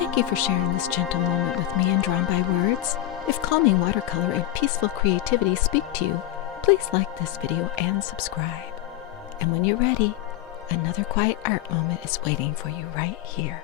Thank you for sharing this gentle moment with me and Drawn by Words. If calming watercolor and peaceful creativity speak to you, please like this video and subscribe. And when you're ready, another quiet art moment is waiting for you right here.